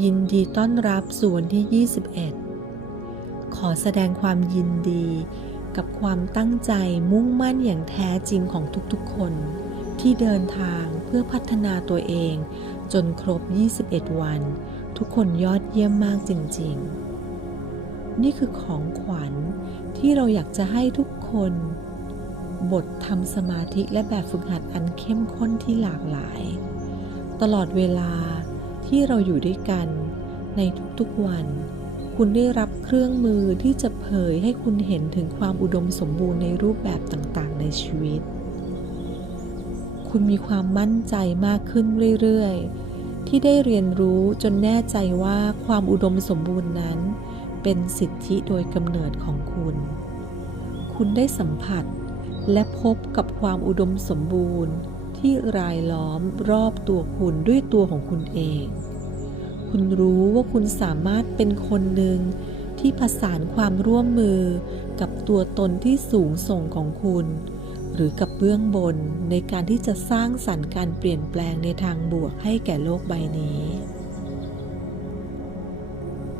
ยินดีต้อนรับสู่วันที่ 21 ขอแสดงความยินดีกับความตั้งใจมุ่งมั่นอย่างแท้จริงของทุกๆ คน ที่เดินทางเพื่อพัฒนาตัวเอง จนครบ 21 วัน ทุกคนยอดเยี่ยมมากจริง ๆ นี่คือของขวัญที่เราอยากจะให้ทุกคน บททำสมาธิและแบบฝึกหัดอันเข้มข้นที่หลากหลาย ตลอดเวลา ที่เราอยู่ด้วยกัน ในทุกๆวัน คุณได้รับเครื่องมือที่จะเผยให้คุณเห็นถึงความอุดมสมบูรณ์ในรูปแบบต่างๆ ในชีวิต คุณมีความมั่นใจมากขึ้นเรื่อยๆ ที่ได้เรียนรู้จนแน่ใจว่าความอุดมสมบูรณ์นั้น เป็นสิทธิโดยกำเนิดของคุณ คุณได้สัมผัสและพบกับความอุดมสมบูรณ์ ที่รายล้อมรอบตัวคุณด้วยตัวของคุณเอง คุณรู้ว่าคุณสามารถเป็นคนหนึ่งที่ผสานความร่วมมือกับตัวตนที่สูงส่งของคุณ หรือกับเบื้องบนในการที่จะสร้างสรรค์การเปลี่ยนแปลงในทางบวกให้แก่โลกใบนี้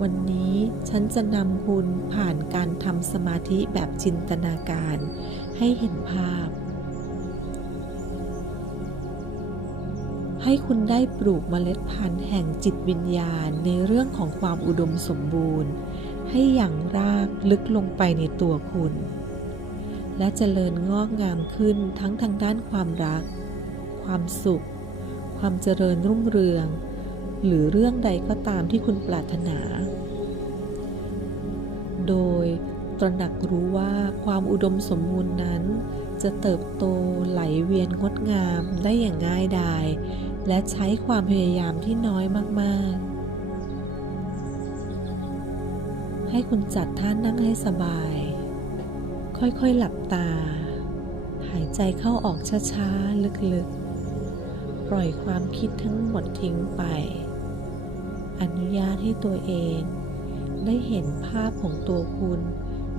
วันนี้ฉันจะนำคุณผ่านการทำสมาธิแบบจินตนาการ ให้เห็นภาพ ให้คุณได้ปลูกเมล็ดพันธุ์แห่งจิตวิญญาณในเรื่องของความอุดมสมบูรณ์ ให้อย่างรากลึกลงไปในตัวคุณ และเจริญงอกงามขึ้นทั้งทางด้านความรัก ความสุข ความเจริญรุ่งเรือง หรือเรื่องใดก็ตามที่คุณปรารถนา โดยตระหนักรู้ว่าความอุดมสมบูรณ์นั้นจะเติบโตไหลเวียนงดงามได้อย่างง่ายดาย และใช้ความพยายามที่น้อยมากๆ ให้คุณจัดท่านั่งให้สบาย ค่อยๆหลับตา หายใจเข้าออกช้าๆ ลึกๆ ปล่อยความคิดทั้งหมดทิ้งไป อนุญาตให้ตัวเองได้เห็นภาพของตัวคุณ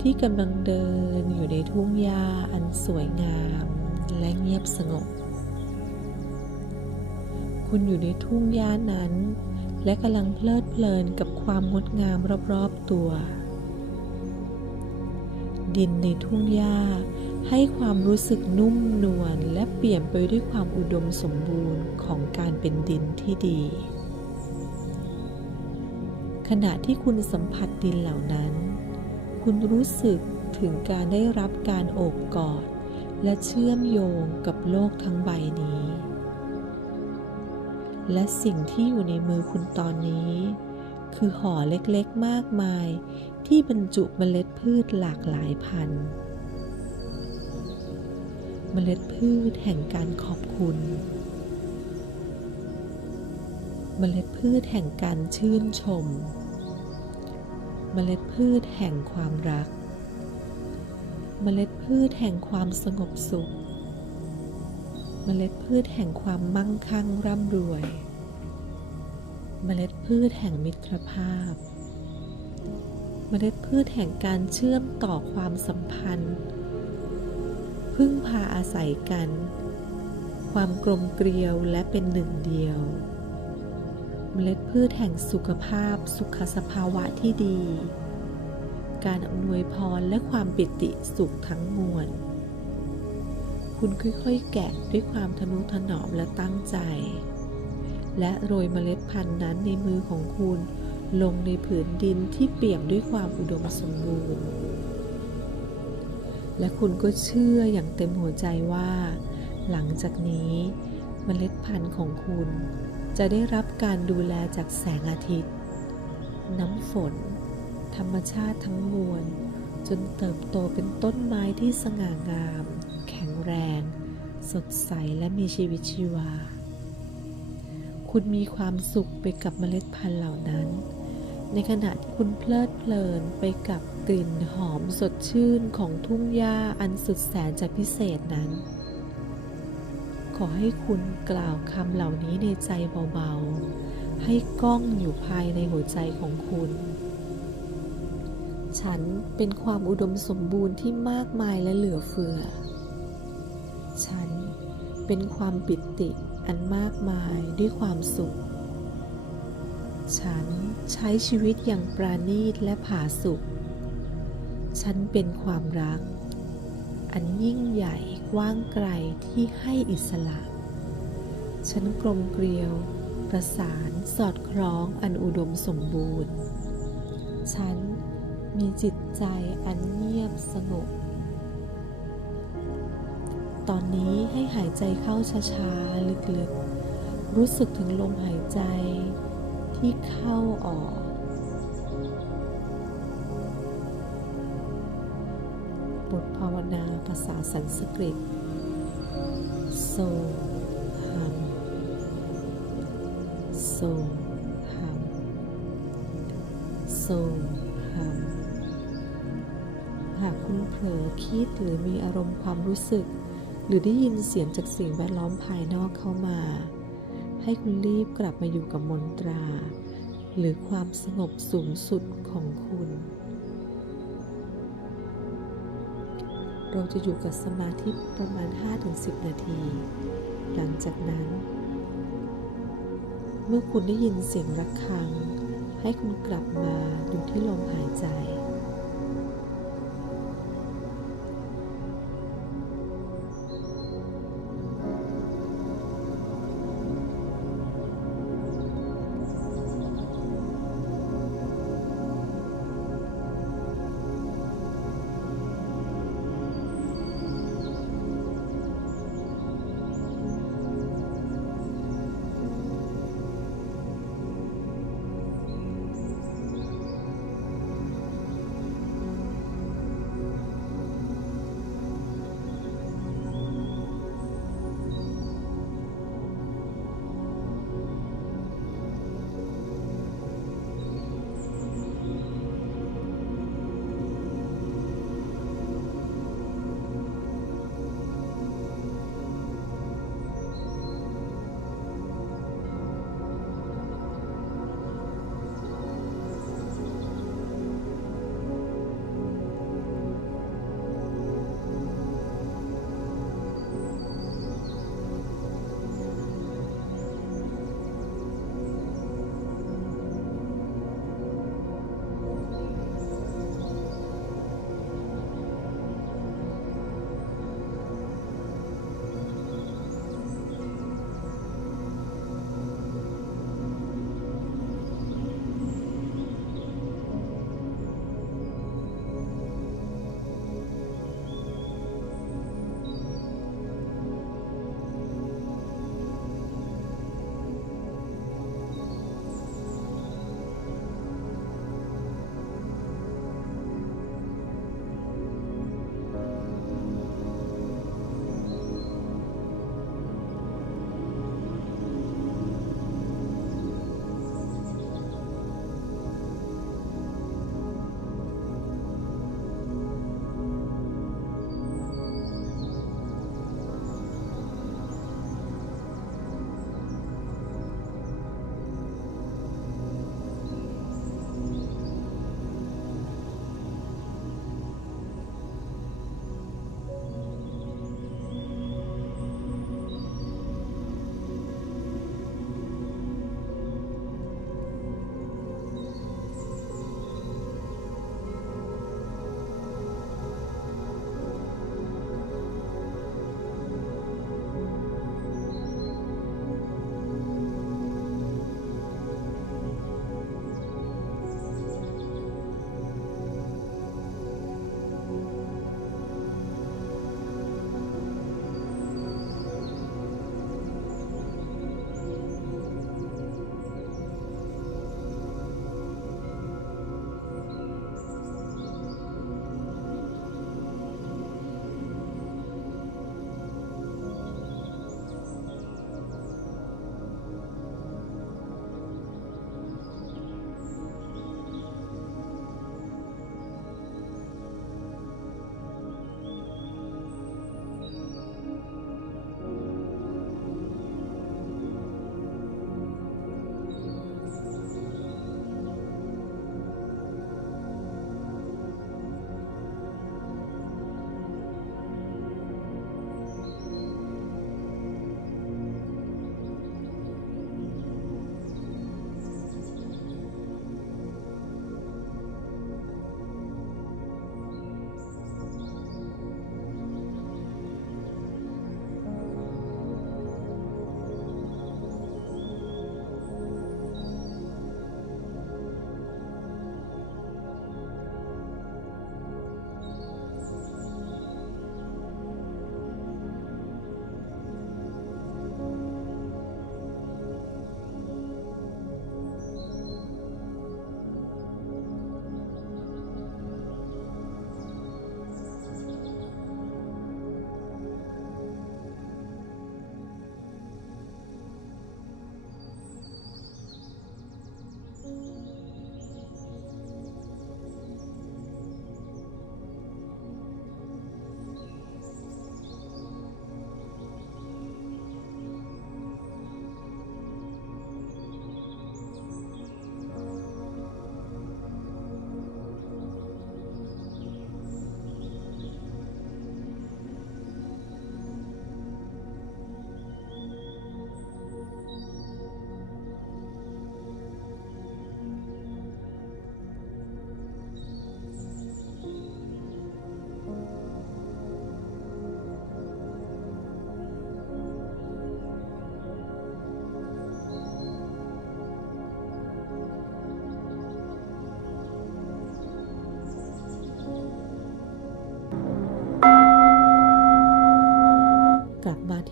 ที่กำลังเดินอยู่ในทุ่งหญ้าอันสวยงามและเงียบสงบ คุณอยู่ในทุ่งหญ้านั้น และกำลังเพลิดเพลินกับความงดงามรอบๆตัว ดินในทุ่งหญ้าให้ความรู้สึกนุ่มนวลและเปลี่ยมไปด้วยความอุดมสมบูรณ์ของการเป็นดินที่ดี ขณะที่คุณสัมผัสดินเหล่านั้น คุณรู้สึกถึงการได้รับการโอบกอด และเชื่อมโยงกับโลกทั้งใบนี้ และสิ่งที่อยู่ในมือคุณตอนนี้ คือห่อเล็กๆมากมาย ที่บรรจุเมล็ดพืชหลากหลายพันธุ์เมล็ดพืชแห่งการขอบคุณ เมล็ดพืชแห่งการชื่นชม เมล็ดพืชแห่งความรัก เมล็ดพืชแห่งความสงบสุข เมล็ดพืชแห่งความมั่งคั่งร่ำรวย เมล็ดพืชแห่งมิตรภาพ เมล็ดพืชแห่งการเชื่อมต่อความสัมพันธ์ พึ่งพาอาศัยกัน ความกลมเกลียวและเป็นหนึ่งเดียว เมล็ดพืชแห่งสุขภาพสุขสภาวะที่ดี การอำนวยพรและความปิติสุขทั้งมวล คุณค่อยๆ แกะด้วยความทนุถนอมและตั้งใจ และโรยเมล็ดพันธุ์นั้นในมือของคุณ ลงในผืนดินที่เปี่ยมด้วยความอุดมสมบูรณ์ และคุณก็เชื่ออย่างเต็มหัวใจว่า หลังจากนี้เมล็ดพันธุ์ของคุณ จะได้รับการดูแลจากแสงอาทิตย์ น้ำฝน ธรรมชาติทั้งมวลจนเติบโตเป็นต้นไม้ที่สง่างาม ข็งแรง สดใสและมีชีวิตชีวา คุณมีความสุขไปกับเมล็ดพันธุ์เหล่านั้น ในขณะที่คุณเพลิดเพลินไปกับกลิ่นหอมสดชื่นของทุ่งหญ้าอันสุดแสนจะพิเศษนั้น ขอให้คุณกล่าวคำเหล่านี้ในใจเบาๆ ให้ก้องอยู่ภายในหัวใจของคุณฉันเป็นความอุดมสมบูรณ์ที่มากมายและเหลือเฟือ เป็นความปิติอันมากมายด้วยความสุข ฉันใช้ชีวิตอย่างปราณีตและผาสุกฉันเป็นความรัก อันยิ่งใหญ่กว้างไกลที่ให้อิสระ ฉันกลมเกลียว ประสานสอดคล้องอันอุดมสมบูรณ์ ฉันมีจิตใจอันเงียบสงบ ตอนนี้ให้หายใจเข้าช้าๆ ลึกๆ รู้สึกถึงลมหายใจที่เข้าออก บทภาวนาภาษาสันสกฤต โซฮัมโซฮัมโซฮัมหากคุณเผลอคิดหรือมีอารมณ์ความรู้สึก หรือได้ยินเสียงจากสิ่งแวดล้อมภายนอกเข้ามา ให้คุณรีบกลับมาอยู่กับมนตรา หรือความสงบสูงสุดของคุณ เราจะอยู่กับสมาธิประมาณ 5-10 นาที หลังจากนั้น เมื่อคุณได้ยินเสียงระฆัง ให้คุณกลับมาดูที่ลมหายใจ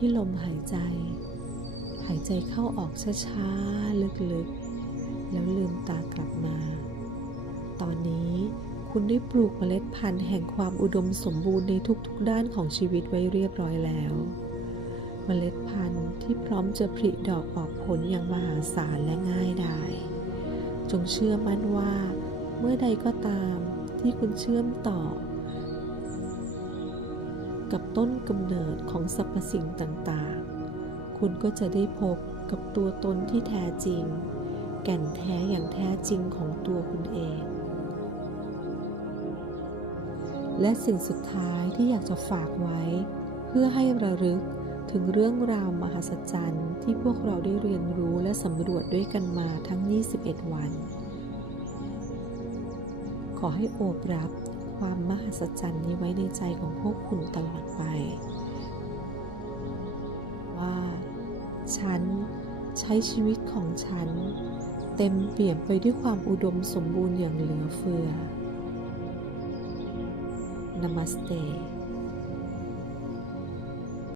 ที่ลมหายใจ หายใจเข้าออกช้าๆ ลึกๆ แล้วลืมตากลับมา ตอนนี้คุณได้ปลูกเมล็ดพันธุ์แห่งความอุดมสมบูรณ์ในทุกๆ ด้านของชีวิตไว้เรียบร้อยแล้ว เมล็ดพันธุ์ที่พร้อมจะผลิดอกออกผลอย่างมหาศาลและง่ายดาย จงเชื่อมั่นว่า เมื่อใดก็ตามที่คุณเชื่อมต่อ กับต้นกำเนิดของสรรพสิ่งต่างๆ คุณก็จะได้พบกับตัวตนที่แท้จริง แก่นแท้อย่างแท้จริงของตัวคุณเอง และสิ่งสุดท้ายที่อยากจะฝากไว้ เพื่อให้ระลึกถึงเรื่องราวมหัศจรรย์ที่พวกเราได้เรียนรู้และสำรวจด้วยกันมาทั้ง 21 วัน ขอให้โอบรับ ความมหัศจรรย์นี้ไว้ในใจของพวกคุณตลอดไป ว่า ฉันใช้ชีวิตของฉัน เต็มเปี่ยมไปด้วยความอุดมสมบูรณ์อย่างเหลือเฟือ Namaste